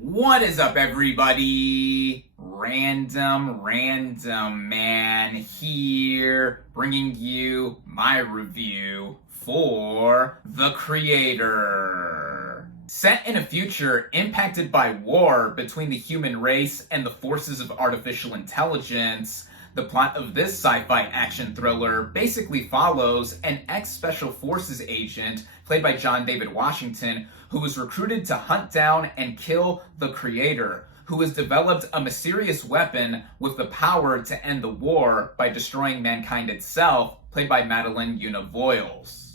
What is up, everybody? RandomRandomMan here, bringing you my review for The Creator. Set in a future impacted by war between the human race and the forces of artificial intelligence, the plot of this sci-fi action thriller basically follows an ex-Special Forces agent, played by John David Washington, who was recruited to hunt down and kill the Creator, who has developed a mysterious weapon with the power to end the war by destroying mankind itself, played by Madeleine Yuna-Voiles.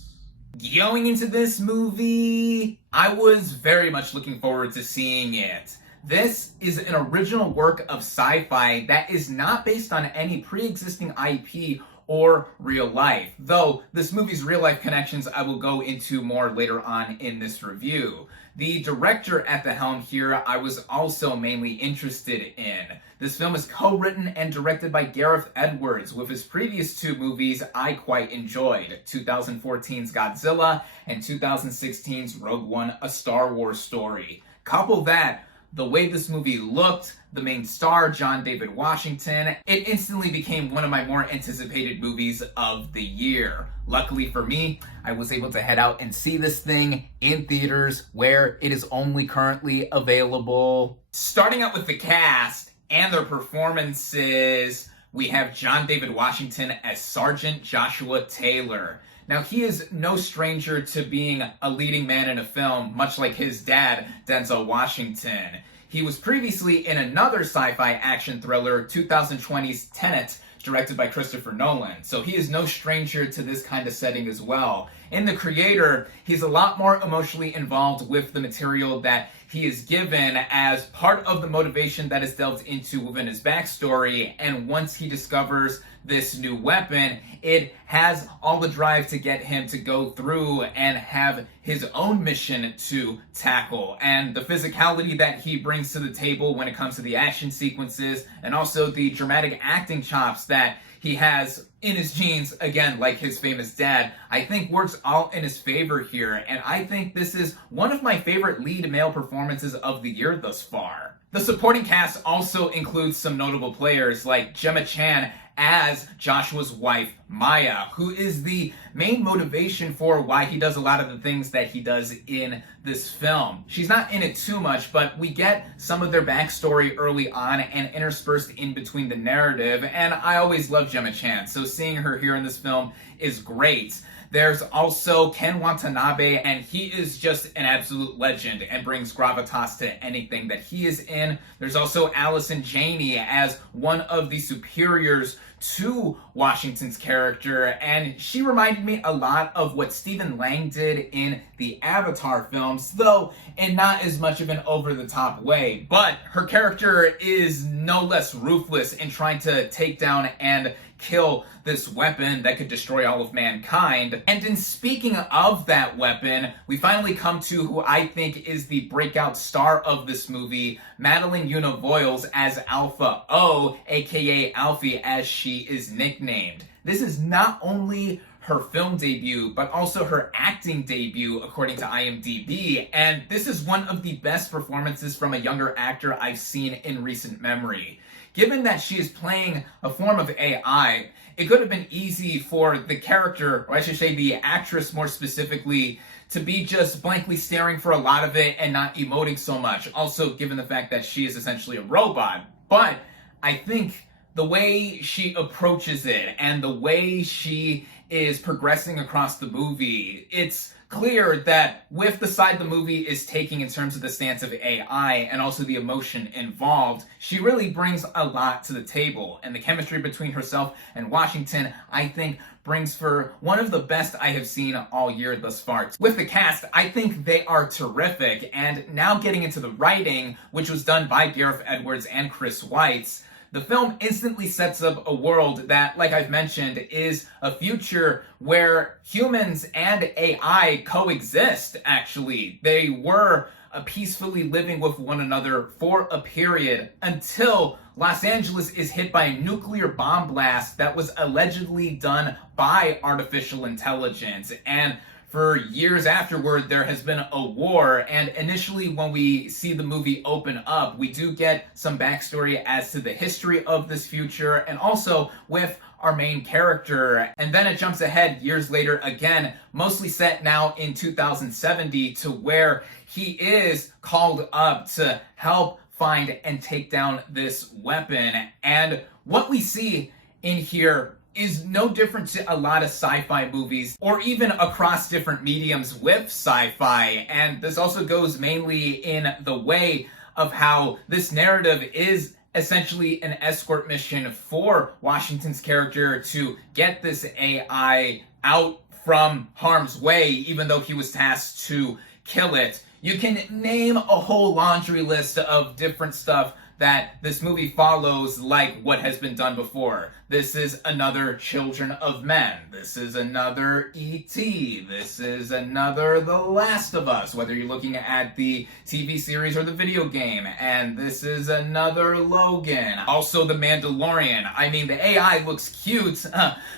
Going into this movie, I was very much looking forward to seeing it. This is an original work of sci-fi that is not based on any pre-existing IP or real life, though this movie's real-life connections I will go into more later on in this review. The director at the helm here I was also mainly interested in. This film is co-written and directed by Gareth Edwards, with his previous two movies I quite enjoyed, 2014's Godzilla and 2016's Rogue One: A Star Wars Story. Couple that, the way this movie looked, the main star, John David Washington, it instantly became one of my more anticipated movies of the year. Luckily for me, I was able to head out and see this thing in theaters where it is only currently available. Starting out with the cast and their performances, we have John David Washington as Sergeant Joshua Taylor. Now, he is no stranger to being a leading man in a film, much like his dad, Denzel Washington. He was previously in another sci-fi action thriller, 2020's Tenet, directed by Christopher Nolan, so he is no stranger to this kind of setting as well. In The Creator, he's a lot more emotionally involved with the material that he is given as part of the motivation that is delved into within his backstory, and once he discovers this new weapon, it has all the drive to get him to go through and have his own mission to tackle, and the physicality that he brings to the table when it comes to the action sequences, and also the dramatic acting chops that he has in his genes, again, like his famous dad, I think works all in his favor here, and I think this is one of my favorite lead male performances of the year thus far. The supporting cast also includes some notable players like Gemma Chan as Joshua's wife, Maya, who is the main motivation for why he does a lot of the things that he does in this film. She's not in it too much, but we get some of their backstory early on and interspersed in between the narrative, and I always love Gemma Chan, so seeing her here in this film is great. There's also Ken Watanabe, and he is just an absolute legend and brings gravitas to anything that he is in. There's also Allison Janney as one of the superiors to Washington's character, and she reminded me a lot of what Stephen Lang did in the Avatar films, though in not as much of an over-the-top way. But her character is no less ruthless in trying to take down and kill this weapon that could destroy all of mankind. And in speaking of that weapon, we finally come to who I think is the breakout star of this movie, Madeleine Yuna-Voiles as Alpha O, aka Alfie as she is nicknamed. This is not only her film debut, but also her acting debut, according to IMDb, and this is one of the best performances from a younger actor I've seen in recent memory. Given that she is playing a form of AI, it could have been easy for the character, or I should say the actress more specifically, to be just blankly staring for a lot of it and not emoting so much, also given the fact that she is essentially a robot. But I think the way she approaches it and the way she is progressing across the movie, it's clear that with the side the movie is taking in terms of the stance of AI and also the emotion involved, she really brings a lot to the table. And the chemistry between herself and Washington, I think, brings for one of the best I have seen all year thus far. With the cast, I think they are terrific. And now getting into the writing, which was done by Gareth Edwards and Chris Weitz, the film instantly sets up a world that, like I've mentioned, is a future where humans and AI coexist, actually. They were peacefully living with one another for a period until Los Angeles is hit by a nuclear bomb blast that was allegedly done by artificial intelligence. And for years afterward, there has been a war, and initially when we see the movie open up, we do get some backstory as to the history of this future, and also with our main character. And then it jumps ahead years later again, mostly set now in 2070, to where he is called up to help find and take down this weapon. And what we see in here is no different to a lot of sci-fi movies, or even across different mediums with sci-fi. And this also goes mainly in the way of how this narrative is essentially an escort mission for Washington's character to get this AI out from harm's way, even though he was tasked to kill it. You can name a whole laundry list of different stuff that this movie follows, like what has been done before. This is another Children of Men. This is another E.T. This is another The Last of Us, whether you're looking at the TV series or the video game. And this is another Logan. Also The Mandalorian. I mean, the AI looks cute,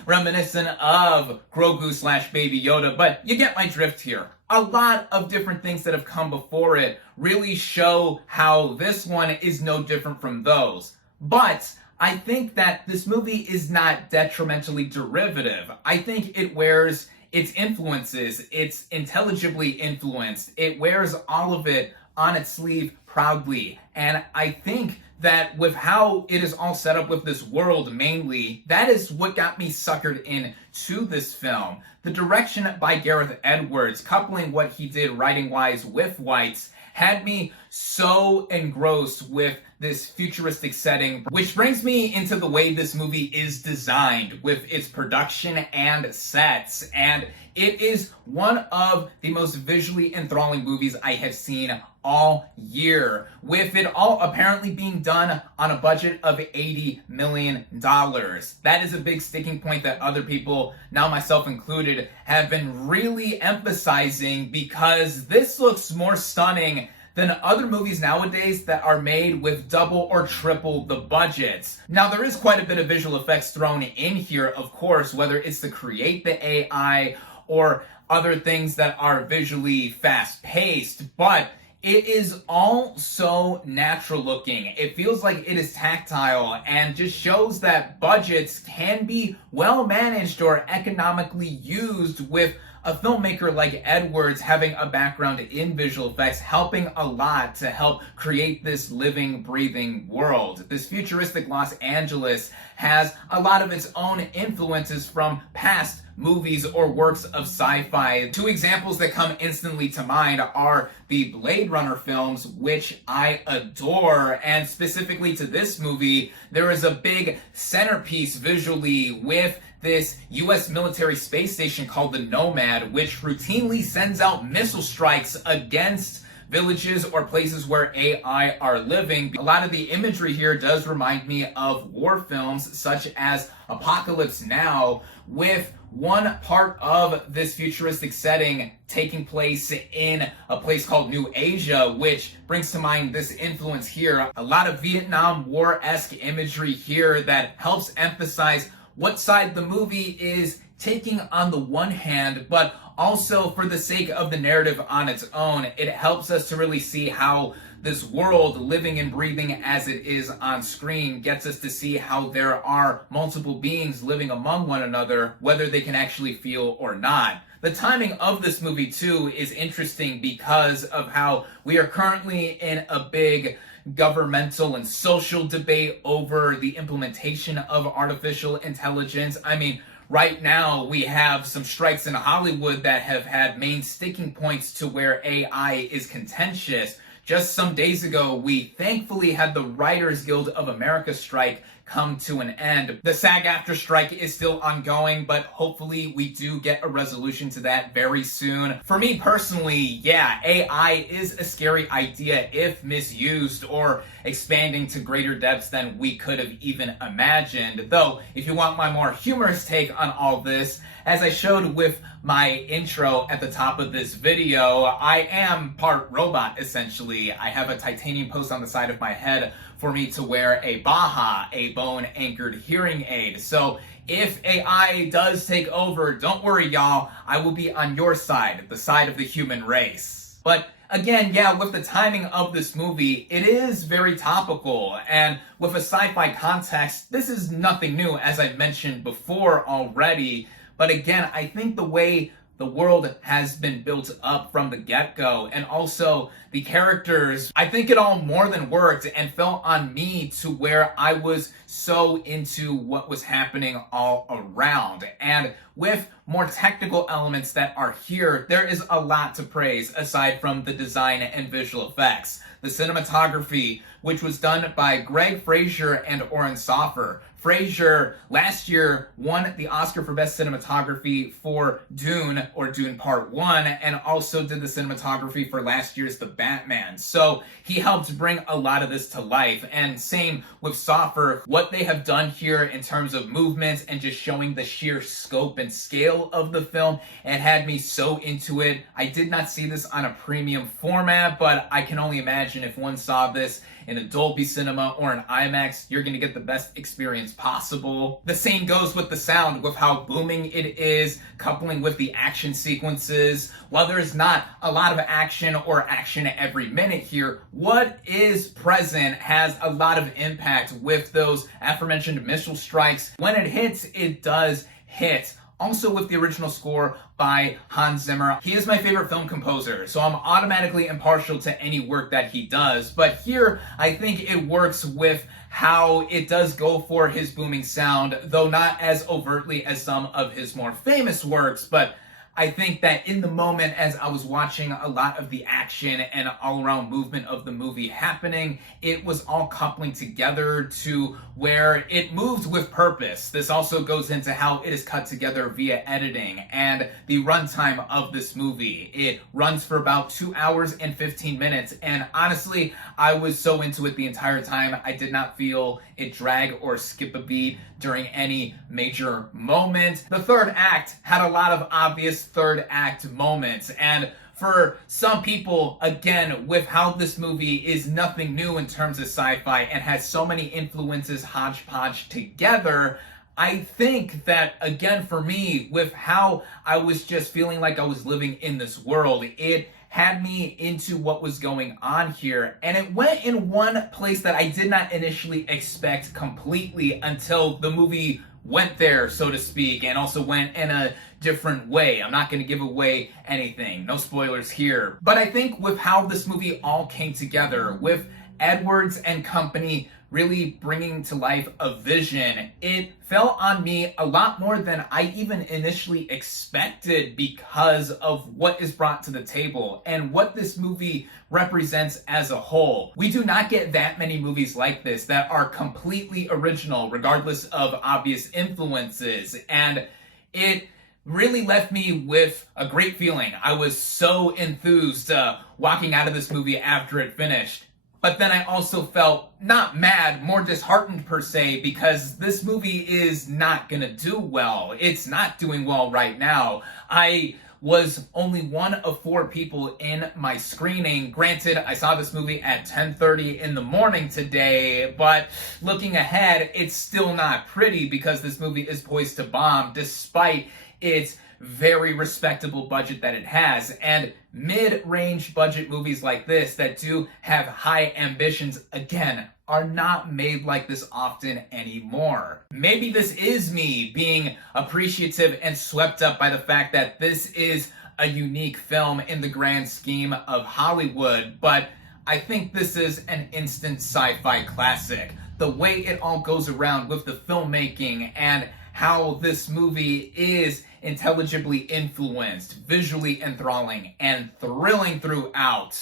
reminiscent of Grogu/Baby Yoda, but you get my drift here. A lot of different things that have come before it really show how this one is no different from those. But I think that this movie is not detrimentally derivative. I think it wears its influences. It's intelligibly influenced. It wears all of it on its sleeve proudly. And I think that with how it is all set up with this world mainly, that is what got me suckered in to this film. The direction by Gareth Edwards, coupling what he did writing-wise with White's, had me so engrossed with this futuristic setting, which brings me into the way this movie is designed with its production and sets. And it is one of the most visually enthralling movies I have seen all year, with it all apparently being done on a budget of $80 million. That is a big sticking point that other people, now myself included, have been really emphasizing, because this looks more stunning than other movies nowadays that are made with double or triple the budgets. Now, there is quite a bit of visual effects thrown in here, of course, whether it's to create the AI or other things that are visually fast-paced, but it is all so natural looking. It feels like it is tactile and just shows that budgets can be well managed or economically used, with a filmmaker like Edwards having a background in visual effects, helping a lot to help create this living, breathing world. This futuristic Los Angeles has a lot of its own influences from past movies or works of sci-fi. Two examples that come instantly to mind are the Blade Runner films, which I adore, and specifically to this movie, there is a big centerpiece visually with this US military space station called the Nomad, which routinely sends out missile strikes against villages or places where AI are living. A lot of the imagery here does remind me of war films such as Apocalypse Now, with one part of this futuristic setting taking place in a place called New Asia, which brings to mind this influence here. A lot of Vietnam War-esque imagery here that helps emphasize what side the movie is taking on the one hand, but also for the sake of the narrative on its own, it helps us to really see how this world, living and breathing as it is on screen, gets us to see how there are multiple beings living among one another, whether they can actually feel or not. The timing of this movie, too, is interesting because of how we are currently in a big governmental and social debate over the implementation of artificial intelligence. I mean, right now we have some strikes in Hollywood that have had main sticking points to where AI is contentious. Just some days ago, we thankfully had the Writers Guild of America strike come to an end. The SAG-AFTRA strike is still ongoing, but hopefully we do get a resolution to that very soon. For me personally, yeah, AI is a scary idea if misused or expanding to greater depths than we could have even imagined. Though, if you want my more humorous take on all this, as I showed with my intro at the top of this video, I am part robot, essentially. I have a titanium post on the side of my head for me to wear a baha, a bone-anchored hearing aid. So if AI does take over, don't worry, y'all. I will be on your side, the side of the human race. But again, yeah, with the timing of this movie, it is very topical. And with a sci-fi context, this is nothing new, as I mentioned before already. But again, I think the way the world has been built up from the get-go, and also the characters, I think it all more than worked and fell on me to where I was so into what was happening all around. And with more technical elements that are here, there is a lot to praise aside from the design and visual effects. The cinematography, which was done by Greg Fraser and Oren Soffer. Fraser last year won the Oscar for Best Cinematography for Dune, or Dune Part 1, and also did the cinematography for last year's The Batman. So he helped bring a lot of this to life. And same with Soffer, what they have done here in terms of movements and just showing the sheer scope and scale of the film, it had me so into it. I did not see this on a premium format, but I can only imagine if one saw this in a Dolby Cinema or an IMAX, you're going to get the best experience possible. The same goes with the sound, with how booming it is, coupling with the action sequences. While there is not a lot of action or action every minute here, what is present has a lot of impact with those aforementioned missile strikes. When it hits, it does hit. Also with the original score by Hans Zimmer. He is my favorite film composer, so I'm automatically impartial to any work that he does. But here, I think it works with how it does go for his booming sound, though not as overtly as some of his more famous works, but I think that in the moment, as I was watching a lot of the action and all-around movement of the movie happening, it was all coupling together to where it moved with purpose. This also goes into how it is cut together via editing and the runtime of this movie. It runs for about 2 hours and 15 minutes, and honestly, I was so into it the entire time. I did not feel it drag or skip a beat during any major moment. The third act had a lot of obvious third act moments, and for some people, again, with how this movie is nothing new in terms of sci-fi and has so many influences hodgepodge together, I think that, again, for me, with how I was just feeling like I was living in this world, it had me into what was going on here, and it went in one place that I did not initially expect completely until the movie went there, so to speak, and also went in a different way. I'm not going to give away anything, no spoilers here. But I think with how this movie all came together, with Edwards and company really bringing to life a vision, it fell on me a lot more than I even initially expected because of what is brought to the table and what this movie represents as a whole. We do not get that many movies like this that are completely original, regardless of obvious influences, and it really left me with a great feeling. I was so enthused walking out of this movie after it finished. But then I also felt not mad, more disheartened per se, because this movie is not gonna do well. It's not doing well right now. I was only one of 4 people in my screening. Granted, I saw this movie at 10:30 in the morning today, but looking ahead, it's still not pretty because this movie is poised to bomb despite its very respectable budget that it has. And mid-range budget movies like this that do have high ambitions, again, are not made like this often anymore. Maybe this is me being appreciative and swept up by the fact that this is a unique film in the grand scheme of Hollywood, but I think this is an instant sci-fi classic. The way it all goes around with the filmmaking and how this movie is intelligibly influenced, visually enthralling, and thrilling throughout.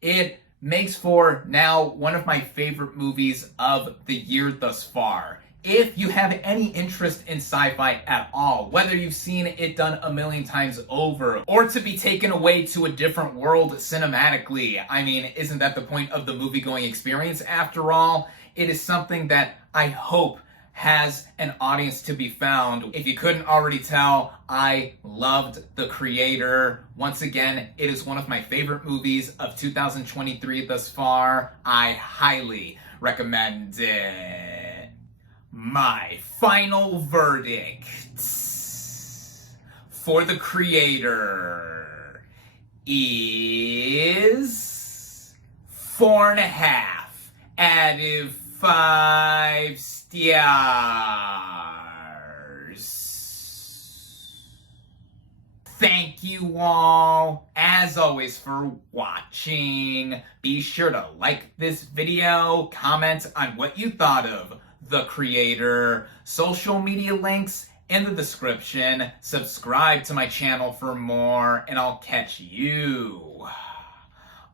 It makes for now one of my favorite movies of the year thus far. If you have any interest in sci-fi at all, whether you've seen it done a million times over, or to be taken away to a different world cinematically, I mean, isn't that the point of the movie-going experience after all? It is something that I hope has an audience to be found. If you couldn't already tell, I loved The Creator. Once again, it is one of my favorite movies of 2023 thus far. I highly recommend it. my final verdict for The Creator is 4.5 out of 5 stars. Thank you all, as always, for watching. Be sure to like this video, comment on what you thought of The Creator, social media links in the description, subscribe to my channel for more, and I'll catch you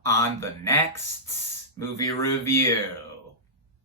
on the next movie review.